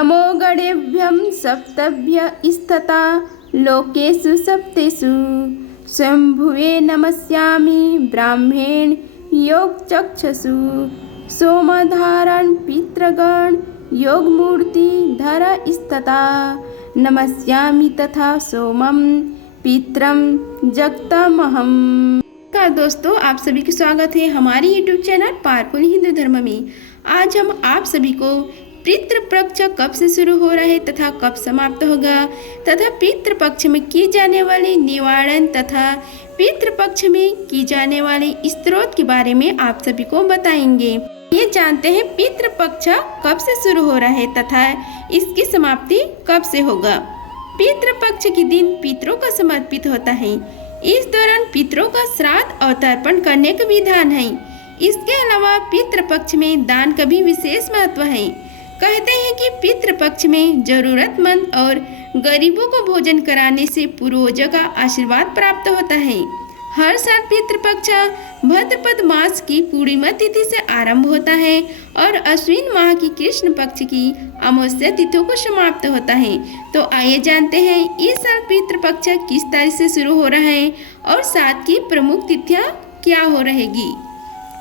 नमो गणेभ्यं सप्तभ्य स्तता लोकेषु सप्तेषु शंभुवे नमस्यामि ब्राह्मण योगचक्षसु सोमधारण पितृगण योगमूर्ति धर स्तता नमस्यामि तथा सोमं पित्रं जगतमहम्। नमस्कार दोस्तों, आप सभी का स्वागत है हमारे YouTube चैनल पावरफुल हिंदू धर्म में। आज हम आप सभी को पितृपक्ष कब से शुरू हो रहा है तथा कब समाप्त होगा तथा पितृपक्ष में की जाने वाले निवारण तथा पितृपक्ष में की जाने वाले स्त्रोत के बारे में आप सभी को बताएंगे। ये जानते हैं पितृपक्ष कब से शुरू हो रहा है तथा इसकी समाप्ति कब से होगा। पितृपक्ष के दिन पितरों का समर्पित होता है। इस दौरान पितरों का श्राद्ध और तर्पण करने का विधान है। इसके अलावा पितृपक्ष में दान का भी विशेष महत्व है। कहते हैं कि पितृपक्ष में जरूरतमंद और गरीबों को भोजन कराने से पूर्वजों का आशीर्वाद प्राप्त होता है। हर साल पितृपक्ष भाद्रपद मास की पूर्णिमा तिथि से आरंभ होता है और अश्विन माह की कृष्ण पक्ष की अमावस्या तिथियों को समाप्त होता है। तो आइए जानते हैं इस साल पितृपक्ष किस तारीख से शुरू हो रहा है और साथ की प्रमुख तिथियां क्या हो रहेगी।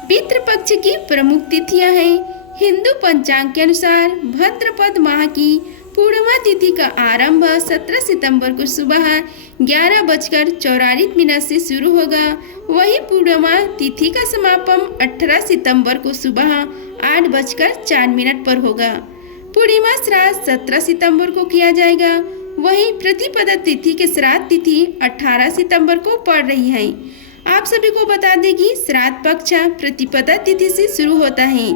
पितृपक्ष की प्रमुख तिथियां हैं। हिंदू पंचांग के अनुसार भाद्रपद माह की पूर्णिमा तिथि का आरंभ 17 सितंबर को सुबह 11:44 से शुरू होगा। वही पूर्णिमा तिथि का समापन 18 सितंबर को सुबह 8:04 पर होगा। पूर्णिमा श्राद्ध 17 सितंबर को किया जाएगा। वही प्रतिपदा तिथि के श्राद्ध तिथि 18 सितंबर को पड़ रही है। आप सभी को बता दें कि श्राद्ध पक्ष प्रतिपदा तिथि से शुरू होता है,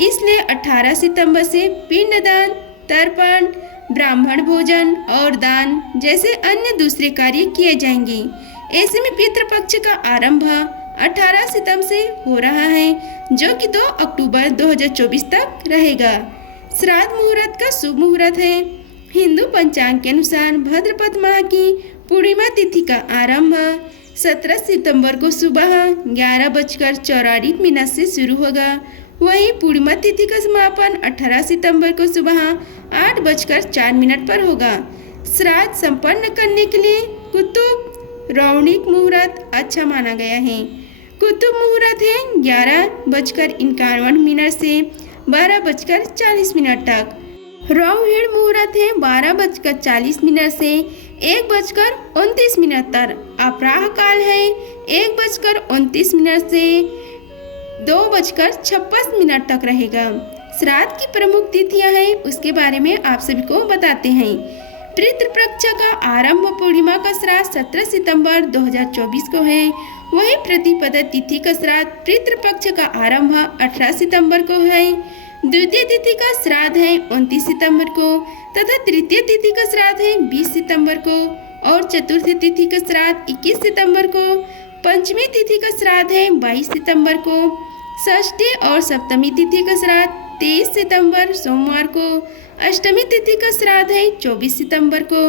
इसलिए 18 सितंबर से पिंडदान, तर्पण, ब्राह्मण भोजन और दान जैसे अन्य दूसरे कार्य किए जाएंगे। ऐसे में पितृपक्ष का आरंभ 18 सितंबर से हो रहा है, जो कि 2 अक्टूबर 2024 तक रहेगा। श्राद्ध मुहूर्त का शुभ मुहूर्त है। हिंदू पंचांग के अनुसार भाद्रपद माह की पूर्णिमा तिथि का आरंभ 17 सितंबर को सुबह 11:44 से शुरू होगा। वही पूर्णिमा तिथि का समापन 18 सितंबर को सुबह 8:04 पर होगा। श्राद्ध संपन्न करने के लिए कुतुब रौणिक मुहूर्त अच्छा माना गया है। कुतुब मुहूर्त है 11:51 से 12:40 तक। रौहिण मुहूर्त है 12:40 से 1:29 तक। अपराह काल है 1:29 से 2:56 तक रहेगा। श्राद्ध की प्रमुख तिथियां हैं, उसके बारे में आप सभी को बताते हैं। पितृपक्ष का आरंभ पूर्णिमा का श्राद्ध 17 सितंबर 2024 को है। वही प्रतिपदा तिथि का श्राद्ध पितृपक्ष का आरंभ 18 सितंबर को है। द्वितीय तिथि का श्राद्ध है 29 सितंबर को तथा तृतीय तिथि का श्राद्ध है 20 सितंबर को और चतुर्थी तिथि का श्राद्ध 21 सितंबर को। पंचमी तिथि का श्राद्ध है 22 सितंबर को। षष्ठी और सप्तमी तिथि का श्राद्ध 23 सितंबर सोमवार को। अष्टमी तिथि का श्राद्ध है 24 सितंबर को।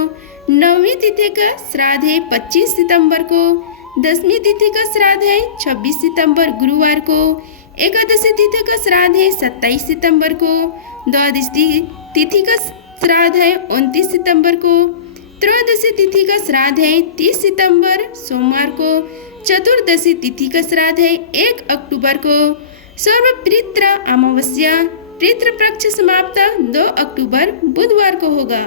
नवमी तिथि का श्राद्ध है 25 सितंबर को। दसवीं तिथि का श्राद्ध है 26 सितंबर गुरुवार को। एकादशी तिथि का श्राद्ध है 27 सितंबर को। द्वादशी तिथि का श्राद्ध है 29 सितंबर को। त्रयोदशी तिथि का श्राद्ध है 30 सितंबर सोमवार को। चतुर्दशी तिथि का श्राद्ध है 1 अक्टूबर को। सर्वपितृ अमावस्या पितृपक्ष समाप्त 2 अक्टूबर बुधवार को होगा।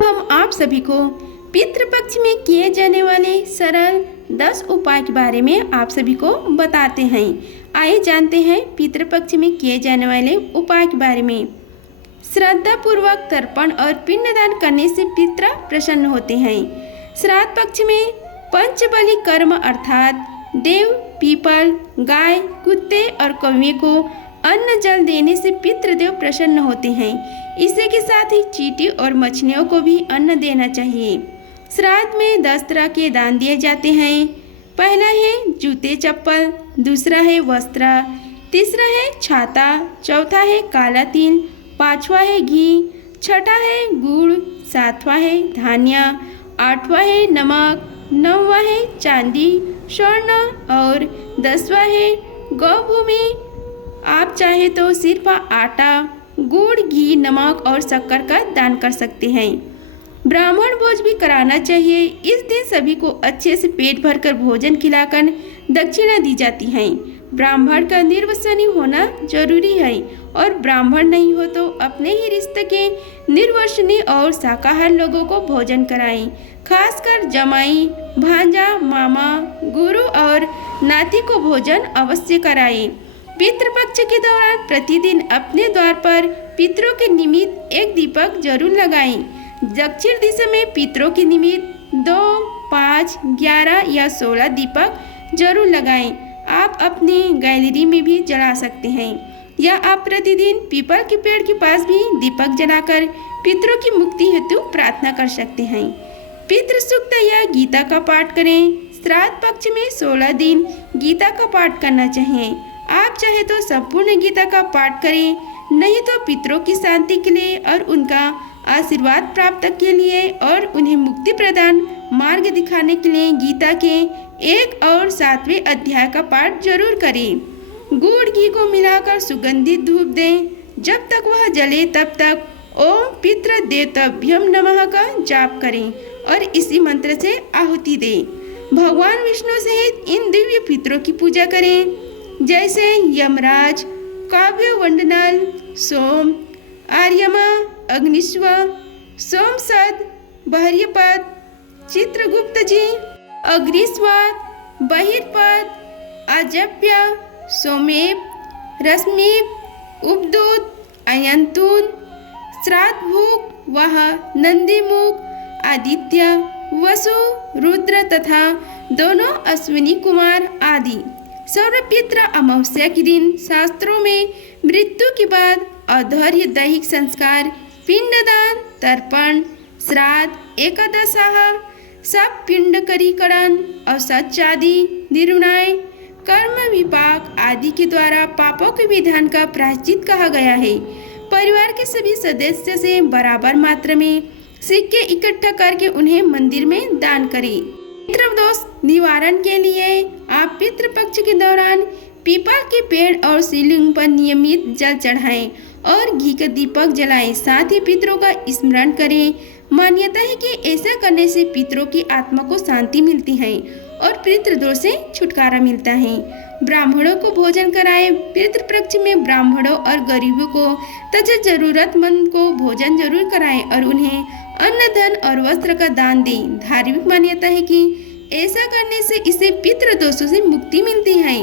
हम आप सभी को पितृपक्ष में किए जाने वाले सरल 10 उपाय के बारे में आप सभी को बताते हैं। आइए जानते हैं पितृपक्ष में किए जाने वाले उपाय के बारे में। श्रद्धा पूर्वक तर्पण और पिंडदान करने से पितृ प्रसन्न होते हैं। श्राद्ध पक्ष में पंचबली कर्म अर्थात देव, पीपल, गाय, कुत्ते और कौवे को अन्न जल देने से पितृदेव प्रसन्न होते हैं। इसी के साथ ही चींटी और मछलियों को भी अन्न देना चाहिए। श्राद्ध में 10 तरह के दान दिए जाते हैं। पहला है जूते चप्पल, दूसरा है वस्त्र, तीसरा है छाता, चौथा है काला तिल, पांचवा है घी, छठा है गुड़, सातवां है धान्य, आठवां है नमक, नौवां है चांदी, स्वर्ण और 10वां है गौभूमि। आप चाहे तो सिर्फ आटा गुड़, घी, नमक और शक्कर का दान कर सकते हैं। ब्राह्मण भोज भी कराना चाहिए। इस दिन सभी को अच्छे से पेट भरकर भोजन खिलाकर दक्षिणा दी जाती है। ब्राह्मण का निर्वसनी होना जरूरी है और ब्राह्मण नहीं हो तो अपने ही रिश्ते के निर्वसनी और शाकाहार लोगों को भोजन कराएं। खासकर जमाई, भांजा, मामा, गुरु और नाती को भोजन अवश्य कराएं। पितृपक्ष के दौरान प्रतिदिन अपने द्वार पर पितरों के निमित्त एक दीपक जरूर लगाएं। दक्षिण दिशा में पितरों के निमित्त 2, 5, 11 या 16 दीपक जरूर लगाएं। आप अपनी गैलरी में भी जला सकते हैं या आप प्रतिदिन पीपल के पेड़ के पास भी दीपक जलाकर पितरों की मुक्ति हेतु प्रार्थना कर सकते हैं। पितृ सूक्त या गीता का पाठ करें। श्राद्ध पक्ष में 16 दिन गीता का पाठ करना चाहिए। आप चाहे तो संपूर्ण गीता का पाठ करें, नहीं तो पितरों की शांति के लिए और उनका आशीर्वाद प्राप्त के लिए और उन्हें मुक्ति प्रदान मार्ग दिखाने के लिए गीता के 1 और 7वें अध्याय का पाठ जरूर करें। गुड़ घी को मिलाकर सुगंधित धूप दें। जब तक वह जले तब तक ओम पितृ देवताभ्यम नमः का जाप करें और इसी मंत्र से आहुति दें। भगवान विष्णु सहित इन दिव्य पितरों की पूजा करें, जैसे यमराज, काव्य वंडनाल, सोम, आर्यमा, अग्निश्व, सोमसद, बहर्यपद, चित्रगुप्त जी, अग्निस्वाद, बहिर्पद, अजप्य, सोमेप, रश्मिप, उपदूत, अयंतून, श्राद्धभूक, वह, नंदीमुख, आदित्य, वसु, रुद्र तथा दोनों अश्विनी कुमार आदि। सौरपित्र अमावस्या के दिन शास्त्रों में मृत्यु के बाद अधर्य दैहिक संस्कार, पिंडदान, तर्पण, श्राद्ध, एकादशाह, सब पिंडकरीकरण, औसच आदि, निर्णय, कर्म विपाक आदि के द्वारा पापों के विधान का प्रायश्चित कहा गया है। परिवार के सभी सदस्य से बराबर मात्रा में सिक्के इकट्ठा करके उन्हें मंदिर में दान करें। पितृदोष निवारण के लिए आप पितृपक्ष के दौरान पीपल के पेड़ और शिवलिंग पर नियमित जल चढ़ाएं और घी का दीपक जलाएं। साथ ही पितरों का स्मरण करें। मान्यता है कि ऐसा करने से पितरों की आत्मा को शांति मिलती है और पितृदोष से छुटकारा मिलता है। ब्राह्मणों को भोजन कराएं। पितृपक्ष में ब्राह्मणों और गरीबों को तथा जरूरतमंद को भोजन जरूर कराएं और उन्हें अन्न, धन और वस्त्र का दान दें। धार्मिक मान्यता है कि ऐसा करने से इसे पितृदोषों से मुक्ति मिलती है।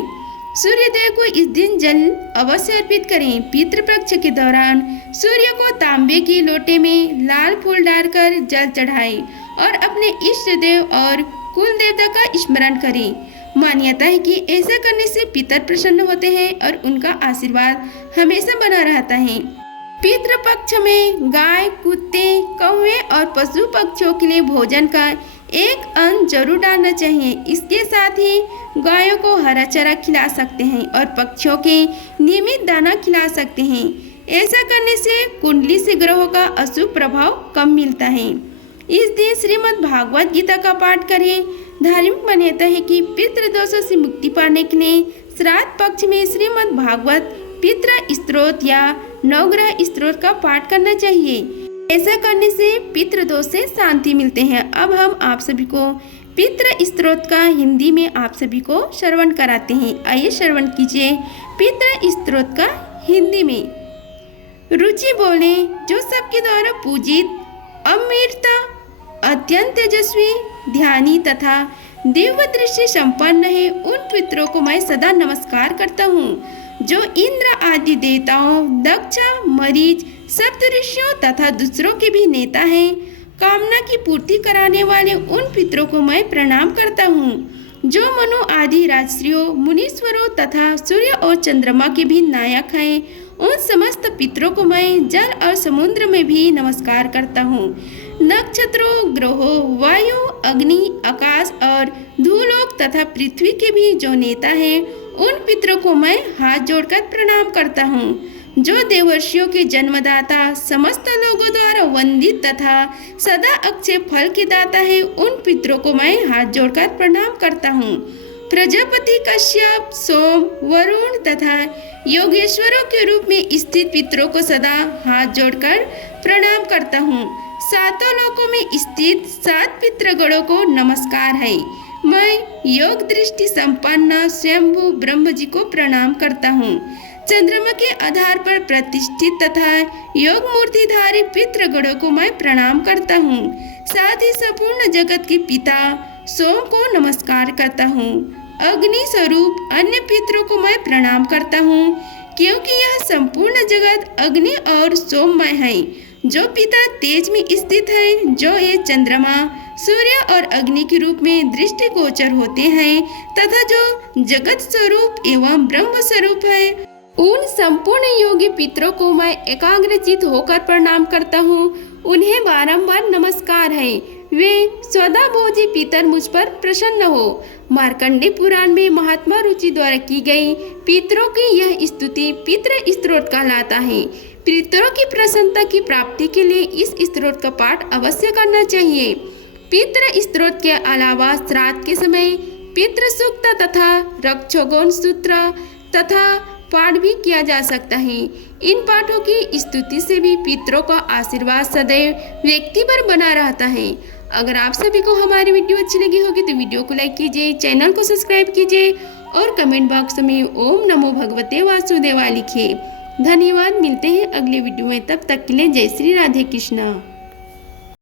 सूर्यदेव को इस दिन जल अवश्य अर्पित करें। पितृपक्ष के दौरान सूर्य को तांबे के लोटे में लाल फूल डालकर जल चढ़ाएं और अपने इष्ट देव और कुल देवता का स्मरण करें। मान्यता है कि ऐसा करने से पितर प्रसन्न होते हैं और उनका आशीर्वाद हमेशा बना रहता है। पितृपक्ष में गाय, कुत्ते, कौवे और पशु पक्षियों के लिए भोजन का एक अन्न जरूर डालना चाहिए। इसके साथ ही गायों को हरा चारा खिला सकते हैं और पक्षियों के नियमित दाना खिला सकते हैं। ऐसा करने से कुंडली से ग्रहों का अशुभ प्रभाव कम मिलता है। इस दिन श्रीमद् भागवत गीता का पाठ करें। धार्मिक मान्यता है कि पितृदोषों से मुक्ति पाने के लिए श्राद्ध पक्ष में श्रीमद् भागवत पितृ स्तोत्र या नवग्रह स्तोत्र का पाठ करना चाहिए। ऐसा करने से पितृदोष से शांति मिलते हैं। अब हम आप सभी को पितृ स्तोत्र का हिंदी में आप सभी को श्रवण कराते हैं। आइए श्रवण कीजिए पितृ स्तोत्र का हिंदी में। रुचि बोले, जो सबके द्वारा पूजित, अमृता, अत्यंत तेजस्वी, ध्यानी तथा दिव्य दृष्टि संपन्न है, उन पितरों को मैं सदा नमस्कार करता हूँ। जो इंद्र आदि देवताओं, दक्ष, मरीच, सप्त ऋषियों तथा दूसरों के भी नेता हैं, कामना की पूर्ति कराने वाले उन पितरों को मैं प्रणाम करता हूँ। जो मनु आदि राजश्रियों, मुनीश्वरों तथा सूर्य और चंद्रमा के भी नायक हैं, उन समस्त पितरों को मैं जल और समुद्र में भी नमस्कार करता हूँ। नक्षत्रों, ग्रहों, वायु, अग्नि, आकाश और धूलोक तथा पृथ्वी के भी जो नेता हैं, उन पितरों को मैं हाथ जोड़कर प्रणाम करता हूँ। जो देवर्षियों के जन्मदाता, समस्त लोगों द्वारा वंदित तथा सदा अक्षय फल के दाता है, उन पितरों को मैं हाथ जोड़कर प्रणाम करता हूँ। प्रजापति, कश्यप, सोम, वरुण तथा योगेश्वरों के रूप में स्थित पितरों को सदा हाथ जोड़कर प्रणाम करता हूँ। सातों लोकों में स्थित 7 पितृगणों को नमस्कार है। मैं योग दृष्टि संपन्न स्वयंभू ब्रह्म जी को प्रणाम करता हूँ। चंद्रमा के आधार पर प्रतिष्ठित तथा योग मूर्तिधारी पितृगणों को मैं प्रणाम करता हूँ। साथ ही संपूर्ण जगत के पिता सोम को नमस्कार करता हूँ। अग्नि स्वरूप अन्य पितरों को मैं प्रणाम करता हूँ, क्योंकि यह संपूर्ण जगत अग्नि और सोममय है। जो पिता तेज में स्थित है, जो ये चंद्रमा, सूर्य और अग्नि के रूप में दृष्टिगोचर होते हैं तथा जो जगत स्वरूप एवं ब्रह्म स्वरूप है, उन संपूर्ण योगी पितरों को मैं एकाग्रचित होकर प्रणाम करता हूँ। उन्हें बारंबार नमस्कार है। वे स्वदाभोजी पितर मुझ पर प्रसन्न हो। मार्कंडे पुराण में महात्मा रुचि द्वारा की गई पितरों की यह स्तुति पितृ स्तोत्र कहलाता है। पितरों की प्रसन्नता की प्राप्ति के लिए इस स्तोत्र का पाठ अवश्य करना चाहिए। पितृ स्तोत्र के अलावा श्राद्ध के समय पितृ सूक्त तथा रक्षोगण सूत्र तथा पाठ भी किया जा सकता है। इन पाठों की स्तुति से भी पितरों का आशीर्वाद सदैव व्यक्ति पर बना रहता है। अगर आप सभी को हमारी वीडियो अच्छी लगी होगी तो वीडियो को लाइक कीजिए, चैनल को सब्सक्राइब कीजिए और कमेंट बॉक्स में ओम नमो भगवते वासुदेवाय लिखिए। धन्यवाद। मिलते हैं अगले वीडियो में, तब तक के लिए जय श्री राधे कृष्णा।